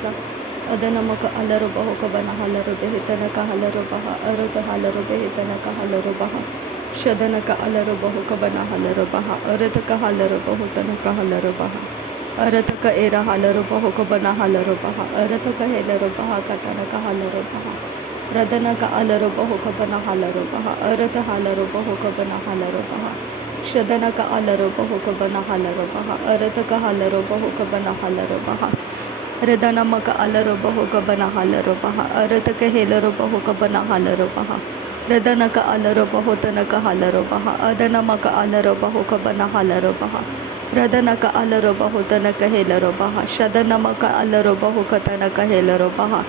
sa Adanamaka alarubaho kabana halarubehitana kahalarubaha arata halarubehitana kahalarubaha Shadanaka alarubaho kabana halarubaha arataka halarubaho tanaka halarubaha Arataka era halarubaho kabana halarubaha arataka helarubaha katanaka halarubaha Radanaka alarubaho kabana halarubaha arata halarubaho kabana halarubaha Shadanaka alarubaho kabana halarubaha arataka halarubaho kabana halarubaha Radanamaka alarubaho kabana halarubaha arataka helarubaho kabana halarubaha Radanaka alarubaho tanaka halarubaha adanamaka alarubaho kabana halarubaha Radanaka alarubaho tanaka helarubaha Shadanamaka alarubaho katanaka helarubaha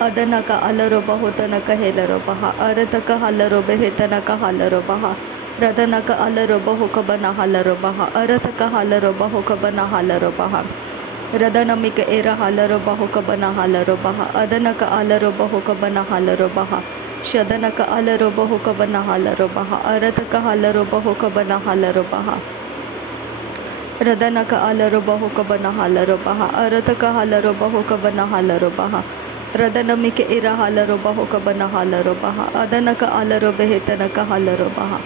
Adanaka alarubaho tanaka helarubaha arataka halarubahe tanaka halarubaha Radanaka alarubaho kabana halarubaha arataka halarubaho kabana halarubaha Radanamika era halarubaho kabana halarubaha adanaka alarubaho kabana halarubaha Shadanaka alarubaho kabana halarubaha arataka halarubaho kabana halarubaha Radanaka alarubaho kabana halarubaha arataka halarubaho kabana halarubaha Radanamika era halarubaho kabana halarubaha adanaka alarubahe tanaka halarubaha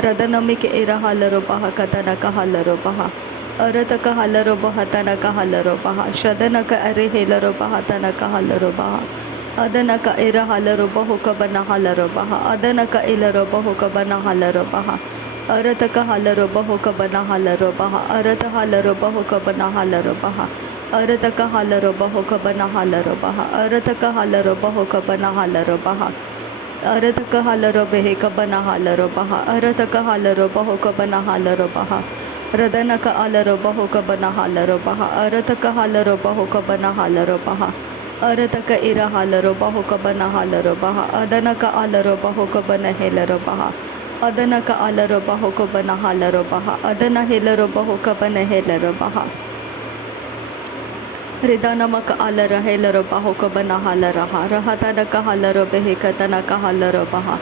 Radanamika era halarubaha katanaka halarubaha Arataka halarubaha tanaka halarubaha Shadanaka are helarubaha tanaka halarubaha Adanaka era halarubaho kabana halarubaha adanaka elarubaho kabana halarubaha Arataka halarubaho kabana halarubaha arata halarubaho kabana halarubaha Arataka halarubaho kabana halarubaha arataka halarubaho kabana halarubaha Arataka halarubahe kabana halarubaha arataka halarubaho kabana halarubaha Radanaka alarubaho kabana halarubaha arataka halarubaho kabana halarubaha Arataka ira halarubaho kabana halarubaha adanaka alarubaho kabana helarubaha Adanaka alarubaho kabana halarubaha adana helarubaho kabana helarubaha Ridanamaka alara helarubaho kabana halaraha rahatanaka halarubahe katanaka halarubaha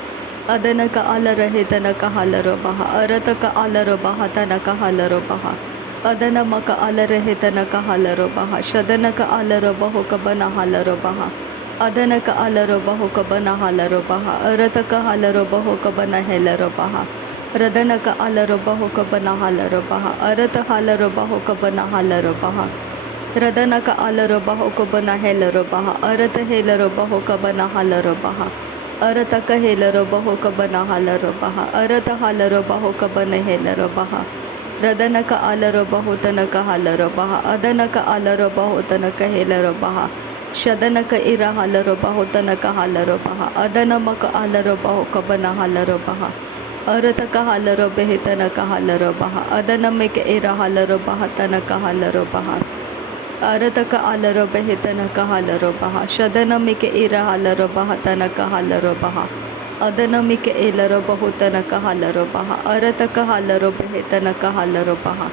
Adanaka alarahe tanaka halarubaha arataka alarubaha tanaka halarubaha Adanamaka alarahe tanaka halarubaha Shadanaka alarubaho kabana halarubaha Adanaka alarubaho kabana halarubaha arataka halarubaho kabana helarubaha Radanaka alarubaho kabana halarubaha arata halarubaho kabana halarubaha Radanaka alarubaho kabana helarubaha arata helarubaho kabana halarubaha Arataka helarubaho kabana halarubaha arata halarubaho kabana helarubaha Radanaka alarubaho tanaka halarubaha adanaka alarubaho tanaka helarubaha Shadanaka ira halarubaho tanaka halarubaha adanamaka alarubaho kabana halarubaha Arataka halarubahe tanaka halarubaha adanamika ira halarubaha tanaka halarubaha Arataka alarubahe tanaka halarubaha Shadanamika ira halarubaha tanaka halarubaha Adanamika elarubaho tanaka halarubaha arataka halarubahe tanaka halarubaha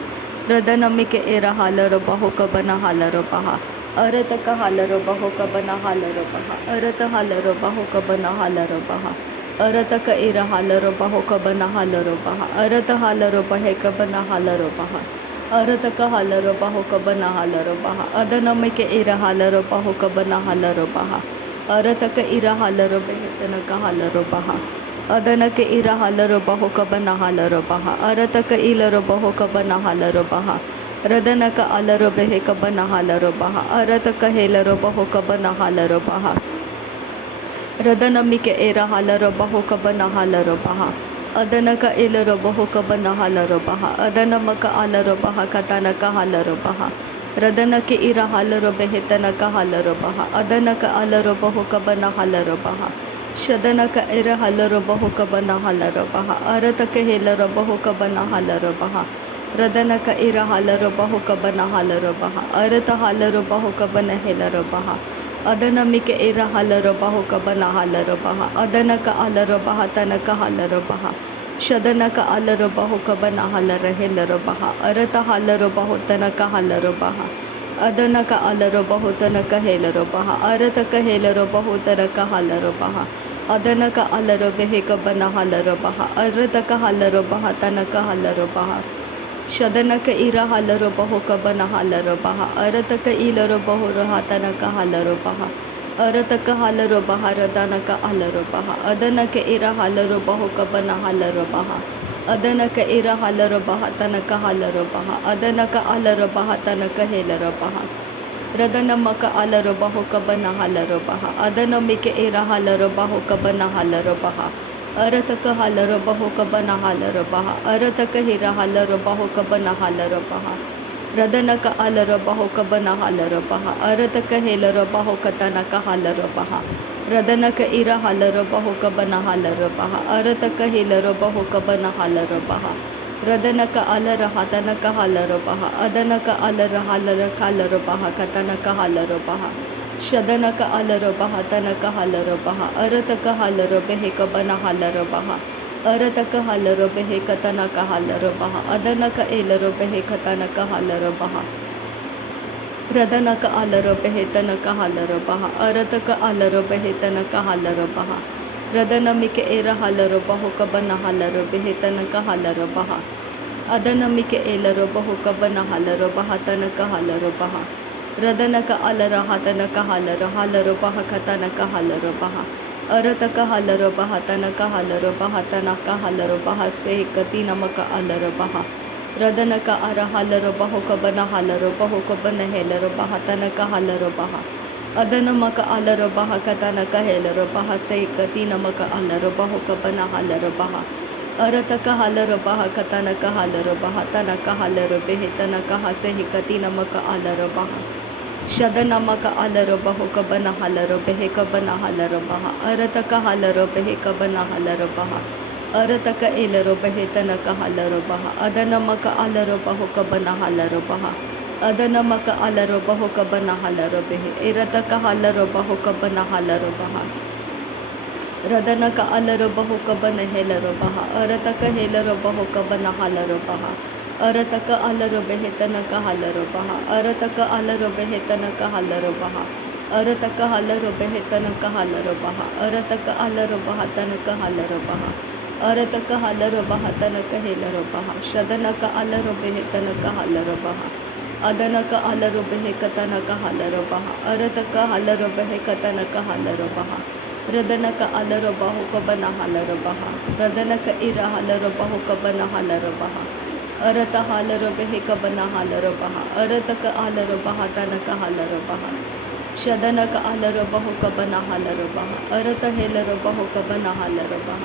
Radanamika ira halarubaho kabana halarubaha Arataka halarubaho kabana halarubaha arata halarubaho kabana halarubaha Arataka ira halarubaho kabana halarubaha arata halarubahe kabana halarubaha Arataka halarubaho kabana halarubaha adanamika ira halarubaho kabana halarubaha Arataka ira halarubahe tanaka halarubaha Adanaka ira halarubaho kabana halarubaha arataka ilarubaho kabana halarubaha Radanaka alarubahe kabana halarubaha arataka helarubaho kabana halarubaha Radanamika era halarubaho kabana halarubaha Adanaka ilarubaho kabana halarubaha adanamaka alarubaha katanaka halarubaha Radanaka ira halarubahe tanaka halarubaha adanaka alarubaho kabana halarubaha Shadanaka ira halarubaho kabana halarubaha arataka helarubaho kabana halarubaha Radanaka ira halarubaho kabana halarubaha arata halarubaho kabana helarubaha Adanamika ira halarubaho kabana halarubaha adanaka alarubaha tanaka halarubaha Shadanaka alarubaho kabana halarahelarubaha arata halarubaho tanaka halarubaha Adanaka alarubaho tanaka helarubaha arataka helarubaho tanaka halarubaha Adanaka alarubahe kabana halarubaha arataka halarubaha tanaka halarubaha ಶದನಕ ಇರ ಹಲರು ಬಹು ಕಬನ ಹಲರು ಬಹ ಅರತಕ ಇಲರು ಬಹು ರಹತನಕ ಹಲರು ಬಹ ಅರತಕ ಹಲರು ಬಹ ರದನಕ ಹಲರು ಬಹ ಅದನಕ ಇರ ಹಲರು ಬಹು ಕಬನ ಹಲರು ಬಹ ಅದನಕ ಇರ ಹಲರು ಬಹ ತನಕ ಹಲರು ಬಹ ಅದನಕ ಹಲರು ಬಹ ತನಕ ಹೇಲರು ಬಹ ರದನಮಕ ಹಲರು ಬಹು ಕಬನ ಹಲರು ಬಹ ಅದನಮಿಕೆ ಇರ ಹಲರು ಬಹು ಕಬನ ಹಲರು ಬಹ ಅರತಕ ಹಲರು ಬಹು ಕಬನ ಹಲರು ಬಹ ಅರತಕ ಹಿರ ಹಲರು ಬಹು ಕಬನ ಹಲರು ಬಹ ರದನಕ ಹಲರು ಬಹು ಕಬನ ಹಲರು ಬಹ ಅರತಕ ಹೇಲರು ಬಹು ಕತನಕ ಹಲರು ಬಹ ರದನಕ ಇರ ಹಲರು ಬಹು ಕಬನ ಹಲರು ಬಹ ಅರತಕ ಹಿಲರು ಬಹು ಕಬನ ಹಲರು ಬಹ ರದನಕ ಅಲರ ಹತನಕ ಹಲರು ಬಹ ಅದನಕ ಅಲರ ಹಲರ ಕಲರು ಬಹ ಕತನಕ ಹಲರು ಬಹ ಶದನಕ ಅಲರು ಬಹ ತನಕ ಹಲರು ಬಹ ಅರತಕ ಹಲರು ಬೆಹೆ ಕಬನ ಹಲರು ಬಹ ಅರತಕ ಹಲರು ಬೆಹೆ ಕತನಕ ಹಲರು ಬಹ ಅದನಕ ಏಲರು ಬೆಹೆ ಕತನಕ ಹಲರು ಬಹ ರದನಕ ಅಲರು ಬೆಹೆ ತನಕ ಹಲರು ಬಹ ಅರತಕ ಅಲರು ಬೆಹೆ ತನಕ ಹಲರು ಬಹ ರದನಮಿಕೆ ಏರ ಹಲರು ಬಹು ಕಬನ ಹಲರು ಬೆಹೆ ತನಕ ಹಲರು ಬಹ ಅದನಮಿಕೆ ಏಲರು ಬಹು ಕಬನ ಹಲರು ಬಹ ತನಕ ಹಲರು ಬಹ ರದನಕ ಅಲರ ಹತನಕ ಹಲರು ಹಲರು ಬಹ ಕತನಕ ಹಲರು ಬಹ ಅರತಕ ಹಲರು ಬಹ ತನಕ ಹಲರು ಬಹ ತನಕ ಹಲರು ಬಹ ಸೇಕತಿ ನಮಕ ಅಲರು ಬಹ ರದನಕ ಅರ ಹಲರು ಬಹು ಕಬನ ಹಲರು ಬಹು ಕಬನ ಹೇಲರು ಬಹ ತನಕ ಹಲರು ಬಹ ಅದನಮಕ ಅಲರು ಬಹ ಕತನಕ ಹೇಲರು ಬಹ ಸೇಕತಿ ನಮಕ ಅಲರು ಬಹು ಕಬನ ಹಲರು ಬಹ ಅರತಕ ಹಲರು ಬಹ ಕತನಕ ಹಲರು ಬಹ ತನಕ ಹಲರು ಬೆಹೆ ತನಕ ಹಸೆಹಿ ಕತಿ ನಮಕ ಅಲರು ಬಹ ಶದನಮಕ ಅಲರು ಬಹು ಕಬನ ಹಲರು ಬೆಹೆ ಕಬನ ಹಲರು ಬಹ ಅರತಕ ಹಲರು ಬೆಹೆ ಕಬನ ಹಲರು ಬಹ ಅರತಕ ಏಲರು ಬೆಹೆ ತನಕ ಹಲರು ಬಹ ಅದನಮಕ ಅಲರು ಬಹು ಕಬನ ಹಲರು ಬಹ ಅದನಮಕ ಅಲರು ಬಹು ಕಬನ ಹಲರು ಬೆಹೆ ಇರತಕ ಹಲರು ಬಹು ಕಬನ ಹಲರು ಬಹ ರದನಕ ಅಲರು ಬಹು ಕಬನ ಹೇಲರು ಬಹ ಅರತಕ ಹೇಲರು ಬಹು ಕಬನ ಹಲರು ಬಹ ಅರತಕ ಅಲರು ಬೆಹೆ ತನಕ ಹಲರು ಬಹ ಅರತಕ ಅಲರು ಬೆಹೆ ತನಕ ಹಲರು ಬಹ ಅರತಕ ಹಲರು ಬೆಹೆ ತನಕ ಹಲರು ಬಹ ಅರತಕ ಅಲರು ಬಹ ತನಕ ಹಲರು ಬಹ ಅರತಕ ಹಲರು ಬಹ ತನಕ ಹೇಲರು ಬಹ ಶದನಕ ಅಲರು ಬೆಹೆ ತನಕ ಹಲರು ಬಹ ಅದನಕ ಅಲರು ಬೆಹೆ ಕತನಕ ಹಲರು ಬಹ ಅರತಕ ಹಲರು ಬೆಹೆ ಕತನಕ ಹಲರು ಬಹ ರದನಕ ಅಲರು ಬಹು ಕಬನ ಹಲರು ಬಹ ರದನಕ ಇರ ಹಲರು ಬಹು ಕಬನ ಹಲರು ಬಹ ಅರತ ಹಲರು ಬೆಹೆ ಕಬನ ಹಲರು ಬಹ ಅರತಕ ಅಲರು ಬಹ ತನಕ ಹಲರು ಬಹ ಶದನಕ ಅಲರು ಬಹು ಕಬನ ಹಲರು ಬಹ ಅರತ ಹೇಲರು ಬಹು ಕಬನ ಹಲರು ಬಹ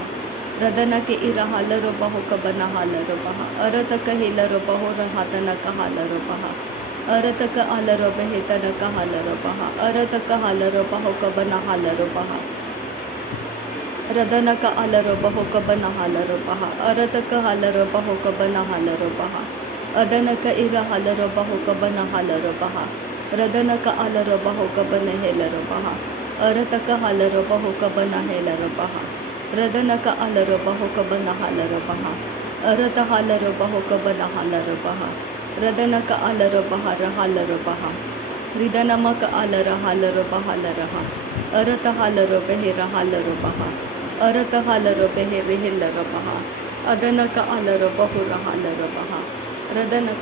ರದನಕ್ಕೆ ಇರ ಹಲರು ಬಹು ಕಬನ ಹಲರು ಬಹ ಅರತಕ ಹೇಲರು ಬಹು ಹತನಕ ಹಲರು ಬಹ ಅರತಕ ಅಲರು ಬೆಹೆ ತನಕ ಹಲರು ಬಹ ಅರತಕ ಹಲರು ಬಹು ಕಬನ ಹಲರು ಬಹ ರದನಕ ಅಲರು ಬಹು ಕಬನ ಹಲರು ಬಹ ಅರತಕ ಹಲರು ಬಹು ಕಬನ ಹಲರು ಬಹ ಅದನಕ ಇರ ಹಲರು ಬಹು ಕಬನ ಹಲರು ಬಹ ರದನಕ ಅಲರು ಬಹು ಕಬನ ಹೇಲರು ಬಹ ಅರತಕ ಹಲರು ಬಹು ಕಬನ ಹೇಲರು ಬಹ ರದನಕ ಅಲರು ಬಹು ಕಬನ ಹಲರು ಬಹ ಅರತ ಹಲರು ಬಹು ಕಬನ ಹಲರು ಬಹ ರದನಕ ಅಲರು ಬಹರ ಹಲರು ಬಹ ರಿದನಮಕ ಅಲರ ಹಲರು ಬಹಲರಹ ಅರತ ಹಲರು ಬೆಹಿರ ಹಲರು ಬಹ ಅರತ ಹಲರು ಬೆಹೆ ರಿಹಿಲ್ಲರು ಬಹ ಅದನಕ ಅಲರು ಬಹುರ ಹಲರು ಬಹ ರದನಕ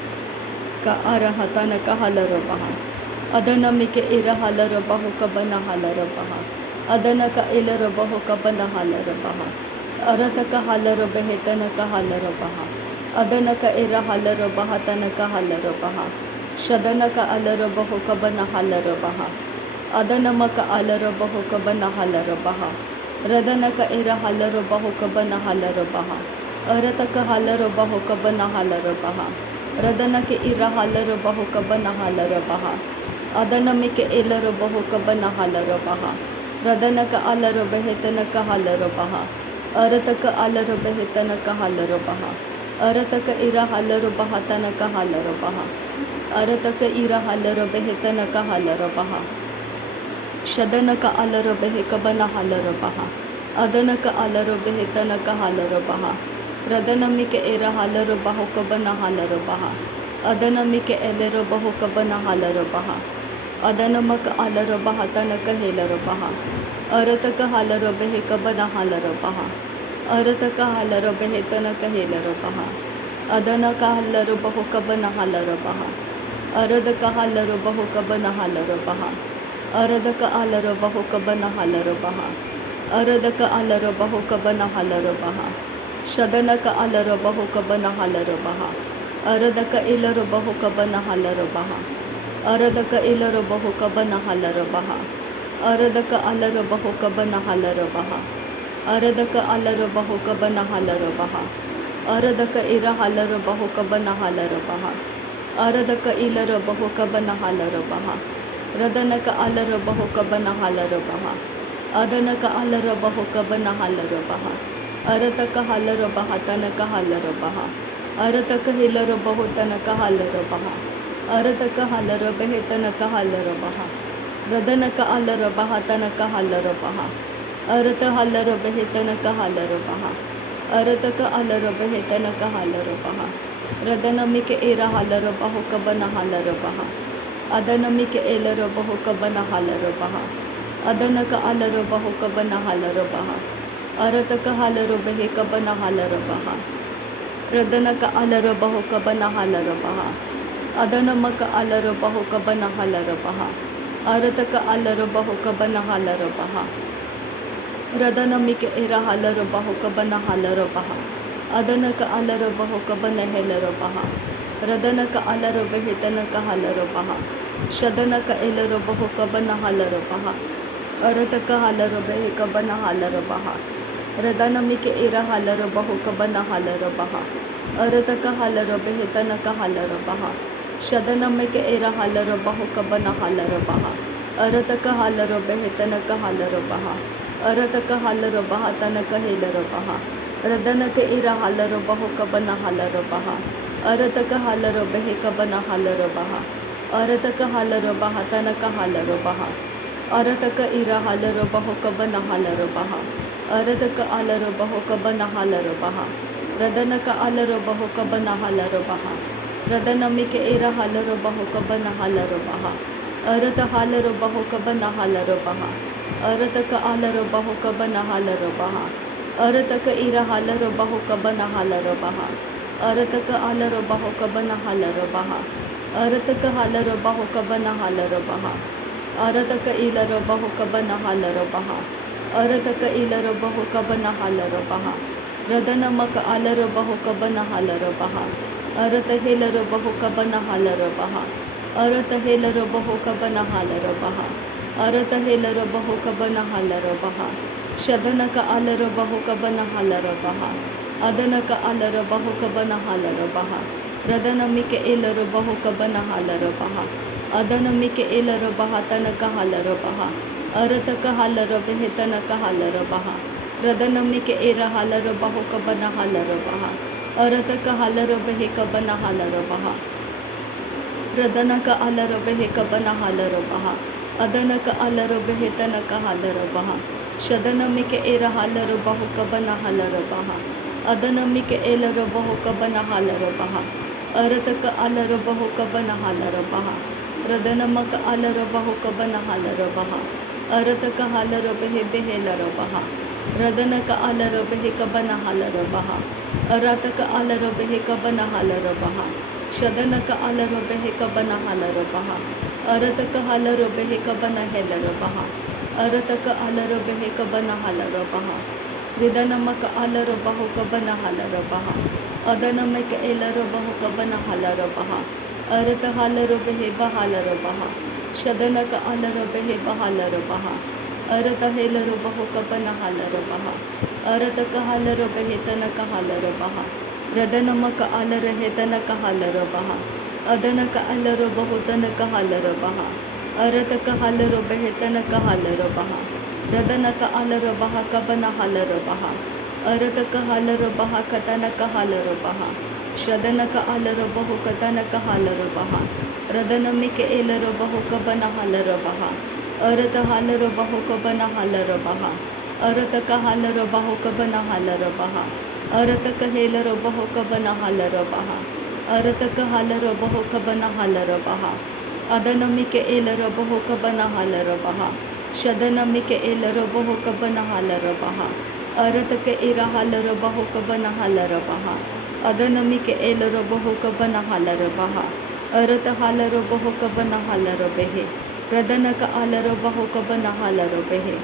ಅರಹ ತನಕ ಹಲರು ಬಹ ಅದನಮಿಕೆ ಇರ ಹಲರು ಬಹು ಕಬನ ಹಲರು ಬಹ ಅದನಕ ಇಲರು ಬಹು ಕಬನ ಹಲರು ಬಹ ಅರತಕ ಹಲರು ಬೆಹೆ ತನಕ ಹಲರು ಬಹ ಅದನಕ ಇರ ಹಲರು ಬಹ ತನಕ ಹಲರು ಬಹ ಶದನಕ ಅಲರು ಬಹು ಕಬನ ಹಲರು ಬಹ ಅದನಮಕ ಅಲರು ಬಹು ಕಬನ ಹಲರು ಬಹ ರದನಕ ಇರ ಹಲರು ಬಹು ಕಬನ ಹಲರು ಬಹ ಅರತಕ ಹಲರು ಬಹು ಕಬನ ಹಲರು ಬಹ ರದನಕ್ಕೆ ಇರ ಹಲರು ಬಹು ಕಬನ ಹಲರು ಬಹ ಅದನಮಿಕೆ ಇಲರು ಬಹು ಕಬನ ಹಲರು ಬಹ ರದನಕ ಅಲರು ಬೆಹೆ ತನಕ ಹಲರು ಬಹ ಅರತಕ ಅಲರು ಬೆಹೆ ತನಕ ಹಲರು ಬಹ ಅರತಕ ಇರ ಹಲರು ಬಹ ತನಕ ಹಲರು ಬಹ ಅರತಕ ಇರ ಹಲರು ಬೆಹೆ ತನಕ ಹಲರು ಬಹ ಶದನಕ ಅಲರು ಬೆಹೆ ಕಬನ ಹಲರು ಬಹ ಅದನಕ ಅಲರು ಬೆಹೆ ತನಕ ಹಲರು ಬಹ ರದನಮಿಕೆ ಇರ ಹಲರು ಬಹು ಕಬನ ಹಲರು ಬಹ ಅದನಮಿಕೆ ಎಲೆರು ಬಹು ಕಬನ ಹಲರು ಬಹ ಅದನಮಕ ಅಲರು ಬಹ ತನಕ ಹೇಲರು ಬಹ ಅರತಕ ಹಲರು ಬೆಹೆ ಕಬನ ಹಲರು ಬಹ ಅರತಕ ಹಲರು ಬೆಹೆ ತನಕ ಹೇಲರು ಬಹ ಅದನಕ ಹಲ್ಲರು ಬಹು ಕಬನ ಹಲರ ಬಹ ಅರದಕ ಹಲ್ಲರು ಬಹು ಕಬನ ಹಲರ ಬಹ ಅರದಕ ಅಲರು ಬಹು ಕಬನ ಹಲರ ಬಹ ಅರದಕ ಅಲರು ಬಹು ಕಬನ ಹಲರ ಬಹ ಶದನಕ ಅಲರು ಬಹು ಕಬನ ಹಲರ ಬಹ ಅರದಕ ಇಲರು ಬಹು ಕಬನ ಹಲರ ಬಹ ಅರದಕ ಇಲರು ಬಹು ಕಬನ ಹಲರ ಬಹ ಅರದಕ ಅಲರು ಬಹು ಕಬನ ಹಲರ ಬಹ ಅರದಕ ಅಲರು ಬಹು ಕಬನ ಹಲರ ಬಹ ಅರದಕ ಇರ ಹಲರು ಬಹು ಕಬನ ಹಲರ ಬಹ ಅರದಕ ಇಲರು ಬಹು ಕಬನ ಹಲರ ಬಹ ರದನಕ ಅಲರು ಬಹು ಕಬನ ಹಲರ ಬಹ ಅದನಕ ಅಲರ ಬಹು ಕಬನ ಹಲರ ಬಹ ಅರತಕ ಹಲರ ಬಹ ತನಕ ಹಲರ ಬಹ ಅರತಕ ಹಿಲರು ಬಹು ತನಕ ಹಲರ ಬಹ ಅರತಕ ಹಲರ ಬೆಹೆ ತನಕ ಹಲರ ಬಹ ರದನಕ ಅಲರ ಬಹ ತನಕ ಹಲರ ಬಹ ಅರತ ಹಲರ ಬೆಹೆ ತನಕ ಹಲರ ಬಹ ಅರತಕ ಅಲರ ಬೆಹೆ ತನಕ ಹಲರ ಬಹ ರದನಮಿಕೆ ಇರ ಹಲರ ಬಹು ಕಬನ ಹಲರ ಬಹ ಅದನಮಿಕೆ ಏಲರ ಬಹು ಕಬನ ಹಲರ ಬಹ ಅದನಕ ಅಲರ ಬಹು ಕಬನ ಹಲರ ಬಹ ಅರತಕ ಹಲರು ಬೆಹೆ ಕಬನ ಹಲರ ಬಹ ರದನಕ ಅಲರ ಬಹು ಕಬನ ಹಲರ ಬಹ ಅದನಮಕ ಅಲರ ಬಹು ಕಬನ ಹಲರ ಬಹ ಅರತಕ ಅಲರ ಬಹು ಕಬನ ಹಲರ ಬಹ ರದನಮಿಕೆ ಇರ ಹಲರ ಬಹು ಕಬನ ಹಲರ ಬಹ ಅದನಕ ಅಲರ ಬಹು ಕಬನ ಹೆಲರ ಬಹ ರದನಕ ಅಲರ ಬೆಹೆ ತನಕ ಹಲರ ಬಹ ಶದನಕ ಎಲರ ಬಹು ಕಬನ ಹಲರ ಬಹ ಅರತಕ ಹಲರ ಬೆಹೆ ಕಬನ ಹಲರ ಬಹ ರದನಮಿಕೆ ಇರ ಹಲರ ಬಹು ಕಬನ ಹಲರ ಬಹ ಅರತಕ ಹಲರ ಬೆಹೆ ತನಕ ಹಲರ ಬಹ ಶದನಮಿಕೆ ಇರ ಹಲರ ಬಹು ಕಬನ ಹಲರ ಬಹ ಅರತಕ ಹಲರ ಬೆಹೆ ತನಕ ಹಲರ ಬಹ ಅರತಕ ಹಲರ ಬಹ ತನಕ ಹೇಲರ ಬಹ ರದನಕ ಇರ ಹಲರ ಬಹು ಕಬನ ಹಲರ ಬಹ ಅರತಕ ಹಲರ ಬೆಹೆ ಕಬನ ಹಲರ ಬಹ ಅರತಕ ಹಲರ ಬಹ ತನಕ ಹಲರ ಬಹ ಅರತಕ ಇರ ಹಲರ ಬಹು ಕಬನ ಹಲರ ಬಹ ಅರತಕ ಅಲರ ಬಹು ಕಬನ ಹಲರ ಬಹ ರದನಕ ಅಲರ ಬಹು ಕಬನ ಹಲರ ಬಹ ರದನಮಿಕೆ ಇರ ಹಲರ ಬಹು ಕಬನ ಹಲರ ಬಹ ಅರತ ಹಲರ ಬಹು ಕಬನ ಹಲರ ಬಹ ಅರತಕ ಅಲರ ಬಹು ಕಬನ ಹಲರ ಬಹ ಅರತಕ ಇರ ಹಲರ ಬಹು ಕಬನ ಹಲರ ಬಹ ಅರತಕ ಅಲರ ಬಹು ಕಬನ ಹಲರ ಬಹ ಅರತಕ ಹಲರ ಬಹು ಕಬನ ಹಲರ ಬಹ ಅರತಕ ಇಲರ ಬಹು ಕಬನ ಹಲರ ಬಹ ಅರತಕ ಇಲರ ಬಹು ಕಬನ ಹಲರ ಬಹ ರದನಮಕ ಅಲರ ಬಹು ಕಬನ ಹಲರ ಬಹ ಅರತ ಹೇಲರ ಬಹು ಕಬನ ಹಲರ ಬಹ ಅರತ ಹೇಲರ ಬಹು ಕಬನ ಹಲರ ಬಹ ಅರತ ಹೇಲರ ಬಹು ಕಬನ ಹಲರ ಬಹ ಶದನಕ ಅಲರ ಬಹು ಕಬನ ಹಲರ ಬಹ ಅದನಕ ಅಲರ ಬಹು ಕಬನ ಹಲರ ಬಹ ರದನಮಿಕೆ ಇಲರ ಬಹು ಕಬನ ಹಲರ ಬಹ ಅದನಮಿಕೆ ಇಲರ ಬಹ ತನಕ ಹಲರ ಬಹ ಅರತಕ ಹಲರ ಬೆಹೆ ತನಕ ಹಲರ ಬಹ ರದನಮಿಕೆ ಇರ ಹಲರ ಬಹು ಕಬನ ಹಲರ ಬಹ ಅರತಕ ಹಲರ ಬೆಹೆ ಕಬನ ಹಲರ ಬಹ ರದನಕ ಅಲರ ಬೆಹೆ ಕಬನ ಹಲರ ಬಹ ಅದನಕ ಅಲರ ಬೆಹೆ ತನಕ ಹಲರ ಬಹ ಶದನಮಿಕೆ ಇರ ಹಲರ ಬಹು ಕಬನ ಹಲರ ಬಹ ಅದನಮಿಕೆ ಏಲರ ಬಹು ಕಬನ ಹಲರ ಬಹ ಅರತಕ ಅಲರ ಬಹು ಕಬನ ಹಲರ ಬಹ ರದನಮಕ ಅಲರ ಬಹು ಕಬನ ಹಲರ ಬಹ ಅರತಕ ಹಲರ ಬೆಹೆ ಬೆಹೆಲರ ಬಹ ರದನಕ ಅಲರ ಬೆಹೆ ಕಬನ ಹಲರ ಬಹ ಅರತಕ ಅಲರ ಬೆಹೆ ಕಬನ ಹಲರ ಬಹ ಶದನಕ ಅಲರ ಬೆಹೆ ಕಬನ ಹಲರ ಬಹ ಅರತಕ ಹಲರ ಬೆಹೆ ಕಬನ ಹೆಲರ ಬಹ ಅರತಕ ಅಲರ ಬೆಹೆ ಕಬನ ಹಲರ ಬಹ ರಿದನಮಕ ಅಲರ ಬಹು ಕಬನ ಹಲರ ಬಹ ಅದನಮಕ ಎಲರ ಬಹು ಕಬನ ಹಲರ ಬಹ ಅರತ ಹಲರ ಬೆಹೆ ಬಹಲರ ಬಹ ಶದನಕ ಅಲರ ಬೆಹೆ ಬಹಲರ ಬಹ ಅರತ ಹೇಲರ ಬಹು ಕಬನ ಹಲರ ಬಹ ಅರತಕ ಹಲರ ಬೆಹೆ ತನಕ ಹಲರ ಬಹ ರದನಮಕ ಅಲರ ಹೆ ತನಕ ಹಲರ ಬಹ ಅದನಕ ಅಲರ ಬಹು ತನಕ ಹಲರ ಬಹ ಅರತಕ ಹಲರ ಬೆಹೆ ತನಕ ಹಲರ ಬಹ ರದನಕ ಅಲರ ಬಹ ಕಬನ ಹಲರ ಬಹ ಅರತಕ ಹಲರ ಬಹ ಕತನಕ ಹಲರ ಬಹ ಶದನಕ ಅಲರ ಬಹು ಕತನಕ ಹಲರ ಬಹ ರದನಮಿಕೆ ಏಲರ ಬಹು ಕಬನ ಹಲರ ಬಹ ಅರತ ಹಲರ ಬಹು ಕಬನ ಹಲರ ಬಹ ಅರತಕ ಹಲರ ಬಹು ಕಬನ ಹಲರ ಬಹ ಅರತಕ ಹೇಲರ ಬಹು ಕಬನ ಹಲರ ಬಹ ಅರತಕ ಹಲರ ಬಹು ಕಬನ ಹಲರ ಬಹ ಅದನಮಿಕೆ ಏಲರ ಬಹು ಕಬನ ಹಲರ ಬಹ ಶದನಮಿಕೆ ಏಲರ ಬಹು ಕಬನ ಹಲರ ಬಹ ಅರತಕ ಇರ ಹಲರ ಬಹು ಕಬನ ಹಲರ ಬಹ अदनमी के एल रबहो कबन हाल रबहा अरत हाल रबहो कबन हाल रबहे रदन का आल रबहो कबन हाल रबहे।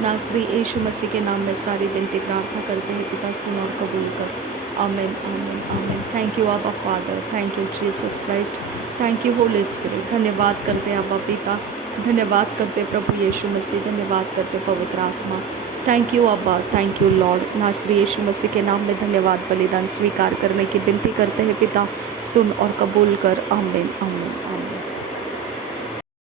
नासरी यीशु मसीह के नाम में सारी विनती प्रार्थना करते हैं पिता, सुन और कबूल कर। आमीन आमीन आमीन। थैंक यू आबा father, thank you Jesus Christ, thank you Holi स्पिरिट। धन्यवाद करते आबा पिता, धन्यवाद करते प्रभु यीशु मसीह, धन्यवाद करते पवित्र आत्मा। थैंक यू अब्बा, थैंक यू लॉर्ड। नासरी यीशु मसीह के नाम में धन्यवाद बलिदान स्वीकार करने की विनती करते हैं पिता, सुन और कबूल कर। आमीन आमीन आमीन।